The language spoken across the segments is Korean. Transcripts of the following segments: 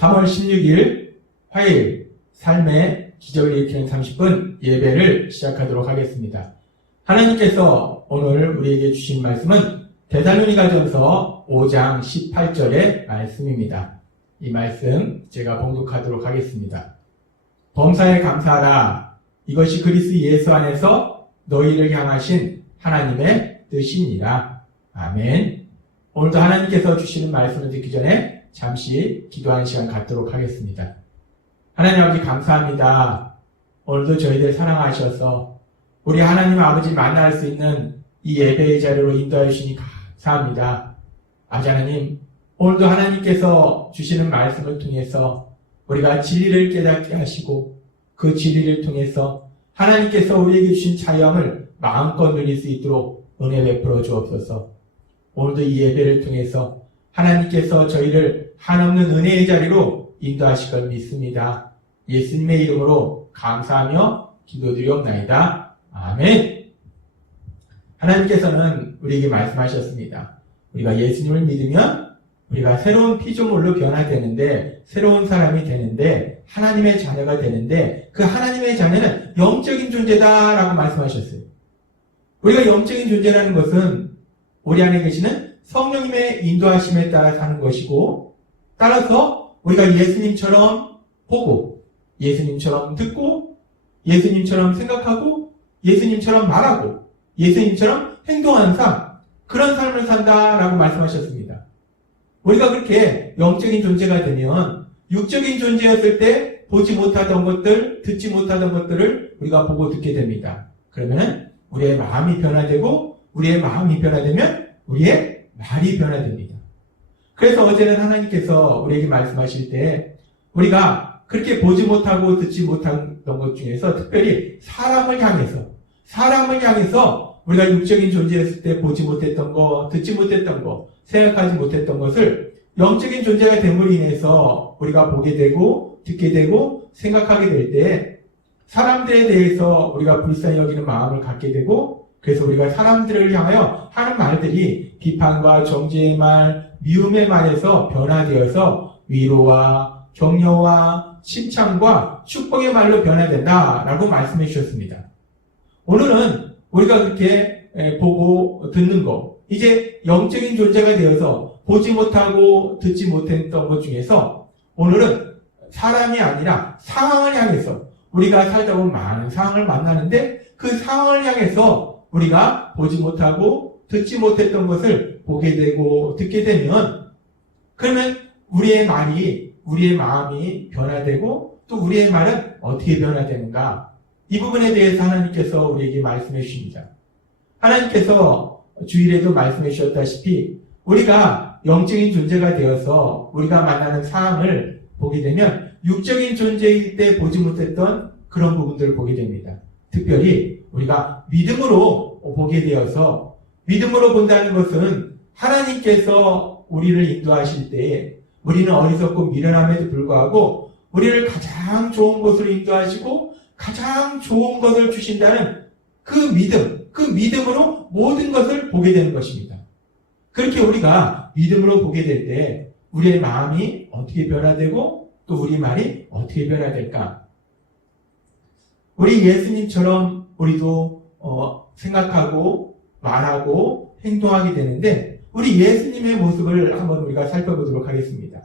3월 16일 화요일 삶의 기적을 일으키는 30분 예배를 시작하도록 하겠습니다. 하나님께서 오늘 우리에게 주신 말씀은 데살로니가전서 5장 18절의 말씀입니다. 이 말씀 제가 봉독하도록 하겠습니다. 범사에 감사하라. 이것이 그리스도 예수 안에서 너희를 향하신 하나님의 뜻이니라. 아멘. 오늘도 하나님께서 주시는 말씀을 듣기 전에 잠시 기도하는 시간 갖도록 하겠습니다. 하나님 아버지 감사합니다. 오늘도 저희들 사랑하셔서 우리 하나님 아버지 만날 수 있는 이 예배의 자리로 인도해 주시니 감사합니다. 아버지 하나님, 오늘도 하나님께서 주시는 말씀을 통해서 우리가 진리를 깨닫게 하시고 그 진리를 통해서 하나님께서 우리에게 주신 자유함을 마음껏 누릴 수 있도록 은혜 베풀어 주옵소서. 오늘도 이 예배를 통해서 하나님께서 저희를 한없는 은혜의 자리로 인도하실 걸 믿습니다. 예수님의 이름으로 감사하며 기도드리옵나이다. 아멘. 하나님께서는 우리에게 말씀하셨습니다. 우리가 예수님을 믿으면 우리가 새로운 피조물로 변화되는데, 새로운 사람이 되는데, 하나님의 자녀가 되는데, 그 하나님의 자녀는 영적인 존재다라고 말씀하셨어요. 우리가 영적인 존재라는 것은 우리 안에 계시는 성령님의 인도하심에 따라 사는 것이고, 따라서 우리가 예수님처럼 보고, 예수님처럼 듣고, 예수님처럼 생각하고, 예수님처럼 말하고, 예수님처럼 행동하는 삶, 그런 삶을 산다라고 말씀하셨습니다. 우리가 그렇게 영적인 존재가 되면 육적인 존재였을 때 보지 못하던 것들, 듣지 못하던 것들을 우리가 보고 듣게 됩니다. 그러면 우리의 마음이 변화되고, 우리의 마음이 변화되면 우리의 말이 변화됩니다. 그래서 어제는 하나님께서 우리에게 말씀하실 때 우리가 그렇게 보지 못하고 듣지 못한 것 중에서 특별히 사람을 향해서 우리가 육적인 존재였을 때 보지 못했던 거, 듣지 못했던 거, 생각하지 못했던 것을 영적인 존재가 됨으로 인해서 우리가 보게 되고 듣게 되고 생각하게 될 때 사람들에 대해서 우리가 불쌍히 여기는 마음을 갖게 되고, 그래서 우리가 사람들을 향하여 하는 말들이 비판과 정죄의 말, 미움의 말에서 변화되어서 위로와 격려와 칭찬과 축복의 말로 변화된다라고 말씀해 주셨습니다. 오늘은 우리가 그렇게 보고 듣는 거, 이제 영적인 존재가 되어서 보지 못하고 듣지 못했던 것 중에서 오늘은 사람이 아니라 상황을 향해서, 우리가 살다 보면 많은 상황을 만나는데 그 상황을 향해서 우리가 보지 못하고 듣지 못했던 것을 보게 되고 듣게 되면, 그러면 우리의 말이, 우리의 마음이 변화되고 또 우리의 말은 어떻게 변화되는가? 이 부분에 대해서 하나님께서 우리에게 말씀해 주십니다. 하나님께서 주일에도 말씀해 주셨다시피 우리가 영적인 존재가 되어서 우리가 만나는 상황을 보게 되면 육적인 존재일 때 보지 못했던 그런 부분들을 보게 됩니다. 특별히 우리가 믿음으로 보게 되어서, 믿음으로 본다는 것은 하나님께서 우리를 인도하실 때에 우리는 어리석고 미련함에도 불구하고 우리를 가장 좋은 곳으로 인도하시고 가장 좋은 것을 주신다는 그 믿음, 그 믿음으로 모든 것을 보게 되는 것입니다. 그렇게 우리가 믿음으로 보게 될 때 우리의 마음이 어떻게 변화되고 또 우리 말이 어떻게 변화될까? 우리 예수님처럼 우리도 생각하고 말하고 행동하게 되는데, 우리 예수님의 모습을 한번 우리가 살펴보도록 하겠습니다.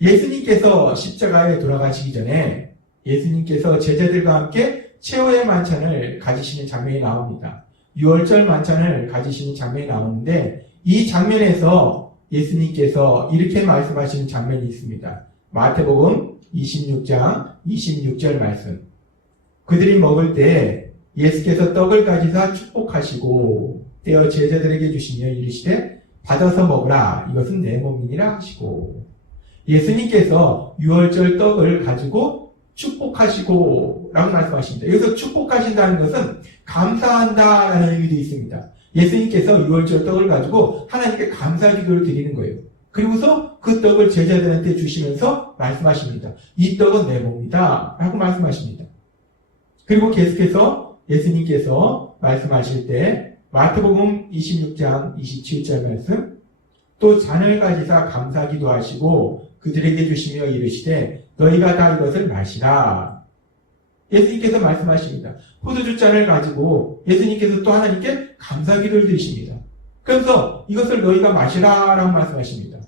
예수님께서 십자가에 돌아가시기 전에 예수님께서 제자들과 함께 최후의 만찬을 가지시는 장면이 나옵니다. 6월절 만찬을 가지시는 장면이 나오는데, 이 장면에서 예수님께서 이렇게 말씀하시는 장면이 있습니다. 마태복음 26장 26절 말씀. 그들이 먹을 때 예수께서 떡을 가지사 축복하시고 떼어 제자들에게 주시며 이르시되 받아서 먹으라, 이것은 내 몸이니라 하시고, 예수님께서 6월절 떡을 가지고 축복하시고 라고 말씀하십니다. 여기서 축복하신다는 것은 감사한다라는 의미도 있습니다. 예수님께서 6월절 떡을 가지고 하나님께 감사 기도를 드리는 거예요. 그리고서 그 떡을 제자들한테 주시면서 말씀하십니다. 이 떡은 내 몸이다 라고 말씀하십니다. 그리고 계속해서 예수님께서 말씀하실 때 마태복음 26장 27절 말씀, 또 잔을 가지사 감사기도 하시고 그들에게 주시며 이르시되 너희가 다 이것을 마시라. 예수님께서 말씀하십니다. 포도주 잔을 가지고 예수님께서 또 하나님께 감사기도를 드리십니다. 그래서 이것을 너희가 마시라라고 말씀하십니다.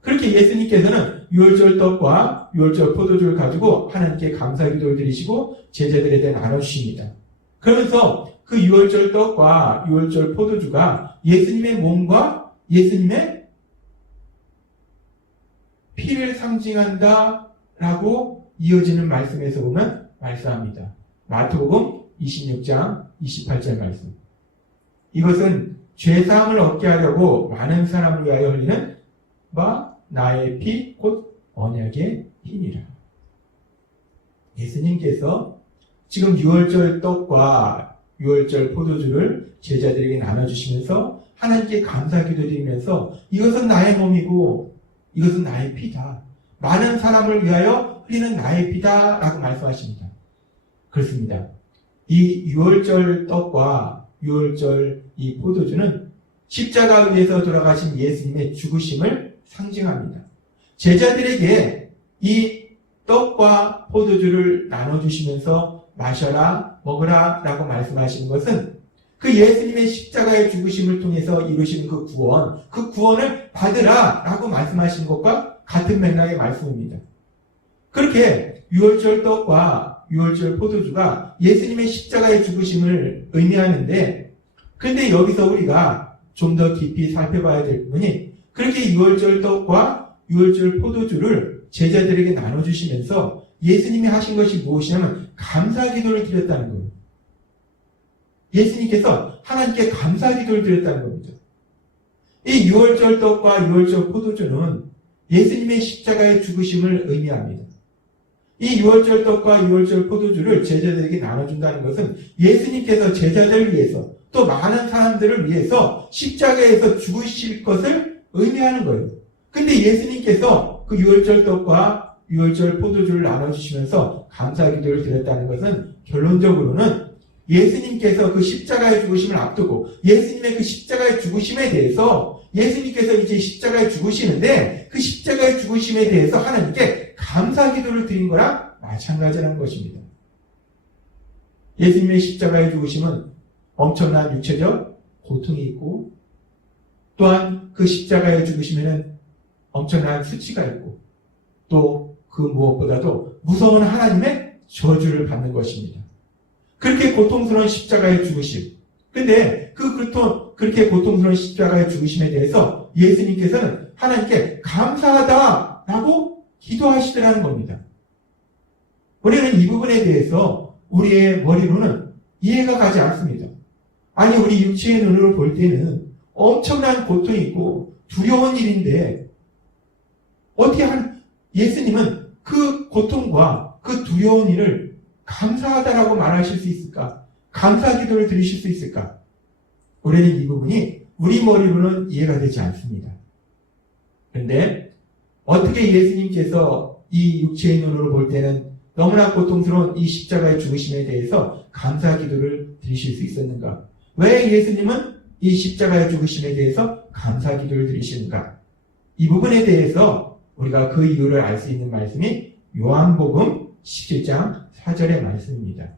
그렇게 예수님께서는 유월절 떡과 유월절 포도주를 가지고 하나님께 감사기도를 드리시고 제자들에게 나눠주십니다. 그러면서 그 유월절 떡과 유월절 포도주가 예수님의 몸과 예수님의 피를 상징한다라고 이어지는 말씀에서 보면 말씀합니다. 마태복음 26장 28절 말씀. 이것은 죄사함을 얻게 하려고 많은 사람을 위하여 흘리는 나의 피 곧 언약의 피니라. 예수님께서 지금 유월절 떡과 유월절 포도주를 제자들에게 나눠주시면서 하나님께 감사기도 드리면서 이것은 나의 몸이고 이것은 나의 피다. 많은 사람을 위하여 흘리는 나의 피다 라고 말씀하십니다. 그렇습니다. 이 유월절 떡과 유월절 이 포도주는 십자가 위에서 돌아가신 예수님의 죽으심을 상징합니다. 제자들에게 이 떡과 포도주를 나눠주시면서 마셔라, 먹으라 라고 말씀하시는 것은 그 예수님의 십자가의 죽으심을 통해서 이루신 그 구원을 받으라 라고 말씀하신 것과 같은 맥락의 말씀입니다. 그렇게 유월절 떡과 유월절 포도주가 예수님의 십자가의 죽으심을 의미하는데, 그런데 여기서 우리가 좀 더 깊이 살펴봐야 될 부분이, 그렇게 유월절 떡과 유월절 포도주를 제자들에게 나눠주시면서 예수님이 하신 것이 무엇이냐면 감사기도를 드렸다는 겁니다. 예수님께서 하나님께 감사기도를 드렸다는 겁니다. 이 유월절 떡과 유월절 포도주는 예수님의 십자가의 죽으심을 의미합니다. 이 유월절 떡과 유월절 포도주를 제자들에게 나눠준다는 것은 예수님께서 제자들을 위해서 또 많은 사람들을 위해서 십자가에서 죽으실 것을 의미하는 거예요. 근데 예수님께서 그 유월절 떡과 유월절 포도주를 나눠주시면서 감사기도를 드렸다는 것은 결론적으로는 예수님께서 그 십자가의 죽으심을 앞두고 예수님의 그 십자가의 죽으심에 대해서 예수님께서 이제 십자가에 죽으시는데 그 십자가의 죽으심에 대해서 하나님께 감사기도를 드린 거랑 마찬가지라는 것입니다. 예수님의 십자가의 죽으심은 엄청난 육체적 고통이 있고 또한 그 십자가의 죽으심에는 엄청난 수치가 있고 또 그 무엇보다도 무서운 하나님의 저주를 받는 것입니다. 그렇게 고통스러운 십자가의 죽으심. 근데 그렇게 고통스러운 십자가의 죽으심에 대해서 예수님께서는 하나님께 감사하다라고 기도하시더라는 겁니다. 우리는 이 부분에 대해서 우리의 머리로는 이해가 가지 않습니다. 아니, 우리 육체의 눈으로 볼 때는 엄청난 고통이 있고 두려운 일인데 어떻게 예수님은 그 고통과 그 두려운 일을 감사하다라고 말하실 수 있을까? 감사기도를 드리실 수 있을까? 우리는 이 부분이 우리 머리로는 이해가 되지 않습니다. 그런데 어떻게 예수님께서 이 육체의 눈으로 볼 때는 너무나 고통스러운 이 십자가의 죽으심에 대해서 감사기도를 드리실 수 있었는가? 왜 예수님은 이 십자가의 죽으심에 대해서 감사기도를 드리시는가? 이 부분에 대해서 우리가 그 이유를 알 수 있는 말씀이 요한복음 17장 4절의 말씀입니다.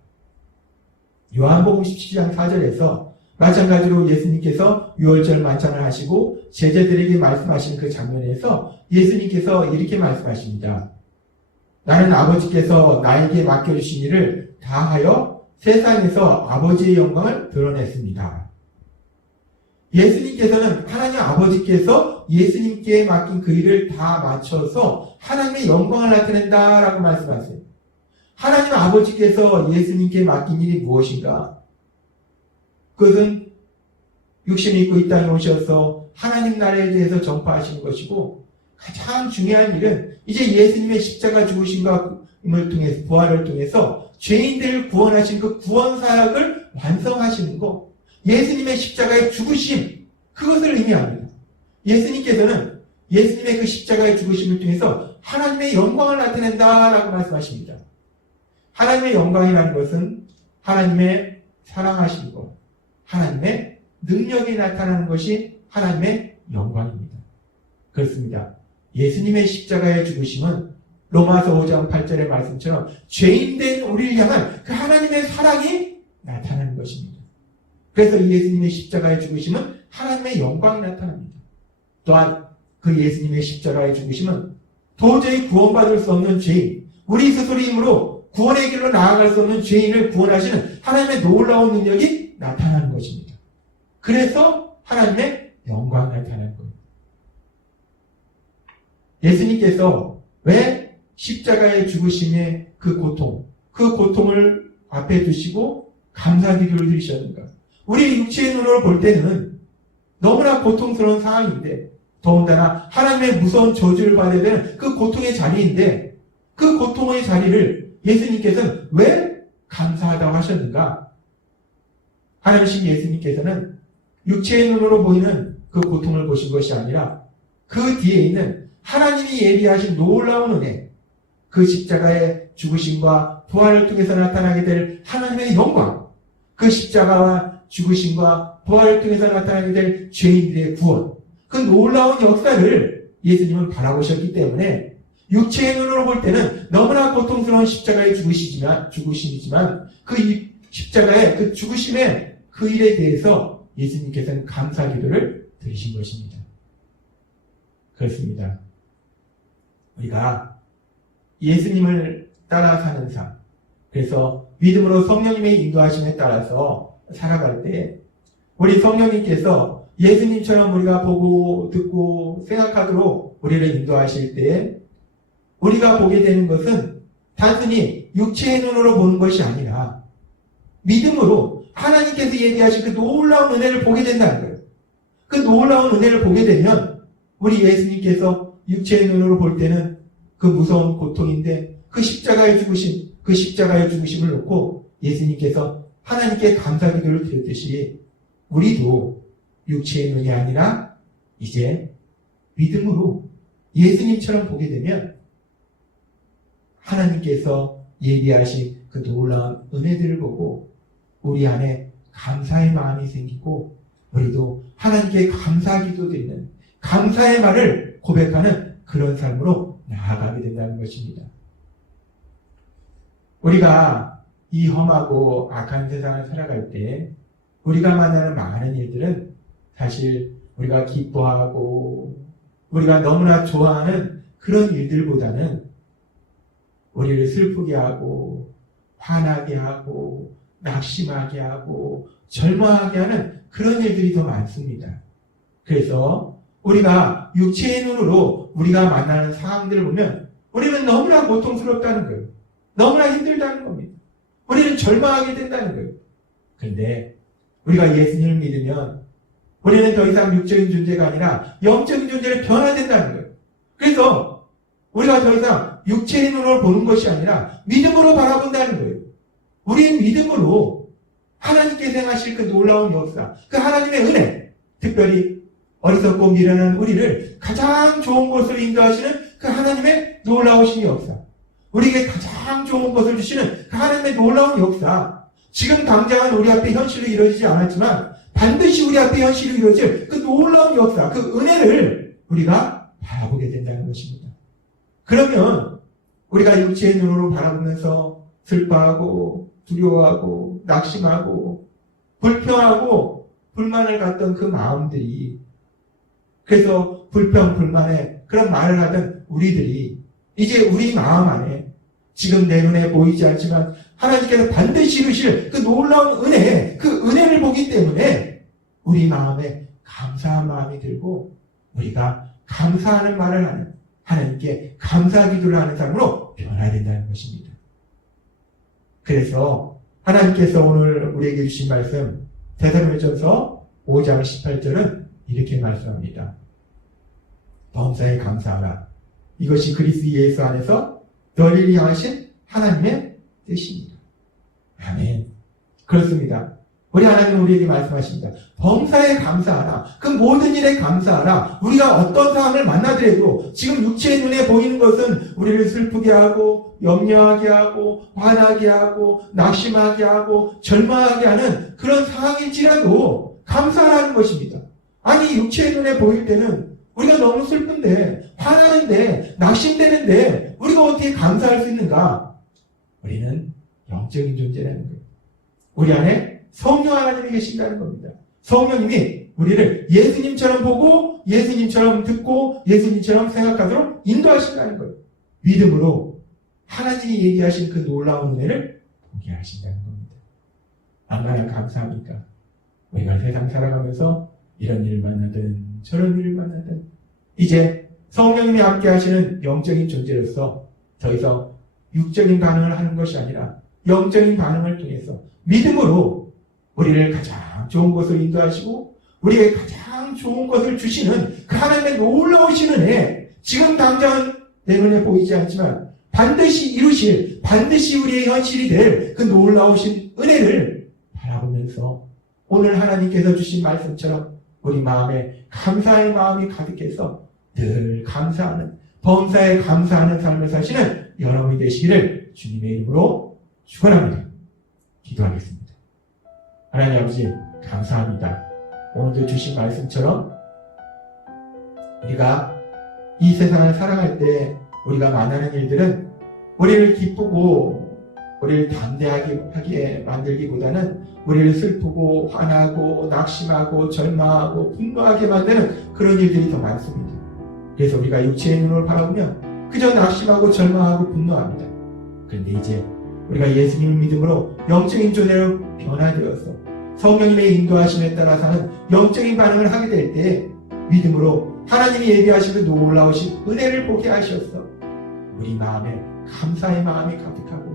요한복음 17장 4절에서 마찬가지로 예수님께서 유월절 만찬을 하시고 제자들에게 말씀하신 그 장면에서 예수님께서 이렇게 말씀하십니다. 나는 아버지께서 나에게 맡겨주신 일을 다하여 세상에서 아버지의 영광을 드러냈습니다. 예수님께서는 하나님 아버지께서 예수님께 맡긴 그 일을 다 마쳐서 하나님의 영광을 나타낸다라고 말씀하세요. 하나님 아버지께서 예수님께 맡긴 일이 무엇인가? 그것은 육신을 입고 이 땅에 오셔서 하나님 나라에 대해서 전파하시는 것이고 가장 중요한 일은 이제 예수님의 십자가 죽으심을 통해서 부활을 통해서 죄인들을 구원하신 그 구원 사역을 완성하시는 것, 예수님의 십자가의 죽으심, 그것을 의미합니다. 예수님께서는 예수님의 그 십자가의 죽으심을 통해서 하나님의 영광을 나타낸다라고 말씀하십니다. 하나님의 영광이라는 것은 하나님의 사랑하신 것, 하나님의 능력이 나타나는 것이 하나님의 영광입니다. 그렇습니다. 예수님의 십자가의 죽으심은 로마서 5장 8절의 말씀처럼 죄인된 우리를 향한 그 하나님의 사랑이 나타나는 것입니다. 그래서 예수님의 십자가의 죽으심은 하나님의 영광이 나타납니다. 또한 그 예수님의 십자가의 죽으심은 도저히 구원받을 수 없는 죄인, 우리 스스로 힘으로 구원의 길로 나아갈 수 없는 죄인을 구원하시는 하나님의 놀라운 능력이 나타나는 것입니다. 그래서 하나님의 영광이 나타나는 겁니다. 예수님께서 왜 십자가의 죽으심의 그 고통을 앞에 두시고 감사 기도를 드리셨는가? 우리 육체의 눈으로 볼 때는 너무나 고통스러운 상황인데, 더군다나 하나님의 무서운 저주를 받아야 되는 그 고통의 자리인데, 그 고통의 자리를 예수님께서는 왜 감사하다고 하셨는가? 하나님이신 예수님께서는 육체의 눈으로 보이는 그 고통을 보신 것이 아니라 그 뒤에 있는 하나님이 예비하신 놀라운 은혜, 그 십자가의 죽으심과 부활을 통해서 나타나게 될 하나님의 영광, 그 십자가와 죽으심과 부활을 통해서 나타나게 될 죄인들의 구원, 그 놀라운 역사를 예수님은 바라보셨기 때문에 육체의 눈으로 볼 때는 너무나 고통스러운 십자가의 죽으심이지만 그 십자가의 그 죽으심의 그 일에 대해서 예수님께서는 감사 기도를 드리신 것입니다. 그렇습니다. 우리가 예수님을 따라 사는 삶, 그래서 믿음으로 성령님의 인도하심에 따라서 살아갈 때 우리 성령님께서 예수님처럼 우리가 보고 듣고 생각하도록 우리를 인도하실 때 우리가 보게 되는 것은 단순히 육체의 눈으로 보는 것이 아니라 믿음으로 하나님께서 얘기하신 그 놀라운 은혜를 보게 된다는 거예요. 그 놀라운 은혜를 보게 되면 우리 예수님께서 육체의 눈으로 볼 때는 그 무서운 고통인데 그 십자가의 죽으심을 놓고 예수님께서 하나님께 감사 기도를 드렸듯이 우리도 육체의 눈이 아니라 이제 믿음으로 예수님처럼 보게 되면 하나님께서 예비하신 그 놀라운 은혜들을 보고 우리 안에 감사의 마음이 생기고 우리도 하나님께 감사 기도드리는 감사의 말을 고백하는 그런 삶으로 나아가게 된다는 것입니다. 우리가 이 험하고 악한 세상을 살아갈 때 우리가 만나는 많은 일들은 사실 우리가 기뻐하고 우리가 너무나 좋아하는 그런 일들보다는 우리를 슬프게 하고 화나게 하고 낙심하게 하고 절망하게 하는 그런 일들이 더 많습니다. 그래서 우리가 육체의 눈으로 우리가 만나는 상황들을 보면 우리는 너무나 고통스럽다는 거예요. 너무나 힘들다는 겁니다. 우리는 절망하게 된다는 거예요. 그런데 우리가 예수님을 믿으면 우리는 더 이상 육적인 존재가 아니라 영적인 존재를 변화된다는 거예요. 그래서 우리가 더 이상 육체의 눈으로 보는 것이 아니라 믿음으로 바라본다는 거예요. 우리의 믿음으로 하나님께서 행하실 그 놀라운 역사, 그 하나님의 은혜, 특별히 어리석고 미련한 우리를 가장 좋은 곳으로 인도하시는 그 하나님의 놀라우신 역사, 우리에게 가장 좋은 것을 주시는 그 하나님의 놀라운 역사, 지금 당장은 우리 앞에 현실로 이루어지지 않았지만 반드시 우리 앞에 현실로 이루어질 그 놀라운 역사, 그 은혜를 우리가 바라보게 된다는 것입니다. 그러면 우리가 육체의 눈으로 바라보면서 슬퍼하고 두려워하고 낙심하고 불평하고 불만을 갖던 그 마음들이, 그래서 불평 불만에 그런 말을 하던 우리들이 이제 우리 마음 안에 지금 내 눈에 보이지 않지만 하나님께서 반드시 이루실 그 놀라운 은혜, 그 은혜를 보기 때문에 우리 마음에 감사한 마음이 들고 우리가 감사하는 말을 하는, 하나님께 감사 기도를 하는 사람으로 변화된다는 것입니다. 그래서 하나님께서 오늘 우리에게 주신 말씀 데살로니가전서 5장 18절은 이렇게 말씀합니다. 범사에 감사하라. 이것이 그리스도 예수 안에서 너희를 향하신 하나님의 뜻입니다. 아멘. 그렇습니다. 우리 하나님은 우리에게 말씀하십니다. 범사에 감사하라. 그 모든 일에 감사하라. 우리가 어떤 상황을 만나더라도 지금 육체의 눈에 보이는 것은 우리를 슬프게 하고 염려하게 하고 화나게 하고 낙심하게 하고 절망하게 하는 그런 상황일지라도 감사하는 것입니다. 아니 육체의 눈에 보일 때는 우리가 너무 슬픈데, 화나는데, 낙심되는데, 우리가 어떻게 감사할 수 있는가? 우리는 영적인 존재라는 거예요. 우리 안에 성령 하나님이 계신다는 겁니다. 성령님이 우리를 예수님처럼 보고, 예수님처럼 듣고, 예수님처럼 생각하도록 인도하신다는 거예요. 믿음으로 하나님이 얘기하신 그 놀라운 은혜를 보게 하신다는 겁니다. 얼마나 감사합니까? 우리가 세상 살아가면서 이런 일을 만나든 저런 일을 만나든 이제 성령님이 함께 하시는 영적인 존재로서 더 이상 육적인 반응을 하는 것이 아니라 영적인 반응을 통해서 믿음으로 우리를 가장 좋은 곳으로 인도하시고 우리에게 가장 좋은 것을 주시는 그 하나님의 놀라우신 은혜, 지금 당장은 내 눈에 보이지 않지만 반드시 이루실, 반드시 우리의 현실이 될 그 놀라우신 은혜를 바라보면서 오늘 하나님께서 주신 말씀처럼 우리 마음에 감사의 마음이 가득해서 늘 감사하는, 범사에 감사하는 삶을 사시는 여러분이 되시기를 주님의 이름으로 축원합니다. 기도하겠습니다. 하나님 아버지 감사합니다. 오늘도 주신 말씀처럼 우리가 이 세상을 살아갈 때 우리가 만나는 일들은 우리를 기쁘고 우리를 담대하게 만들기보다는 우리를 슬프고 화나고 낙심하고 절망하고 분노하게 만드는 그런 일들이 더 많습니다. 그래서 우리가 육체의 눈으로 바라보면 그저 낙심하고 절망하고 분노합니다. 그런데 이제 우리가 예수님을 믿음으로 영적인 존재로 변화되어서 성령님의 인도하심에 따라 사는 영적인 반응을 하게 될 때 믿음으로 하나님이 예비하신 그 놀라우신 은혜를 보게 하셔서 우리 마음에 감사의 마음이 가득하고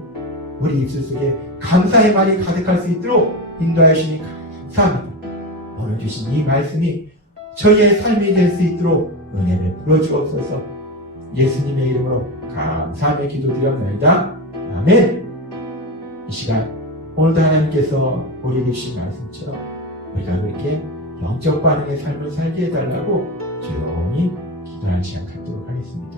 우리 입술 속에 감사의 말이 가득할 수 있도록 인도하여 주시니 감사합니다. 오늘 주신 이 말씀이 저희의 삶이 될 수 있도록 은혜 베풀어 주옵소서. 예수님의 이름으로 감사하며 기도드렸나이다. 아멘. 이 시간 오늘도 하나님께서 우리에게 주신 말씀처럼 우리가 그렇게 영적 반응의 삶을 살게 해달라고 조용히 기도하는 시간 갖도록 하겠습니다.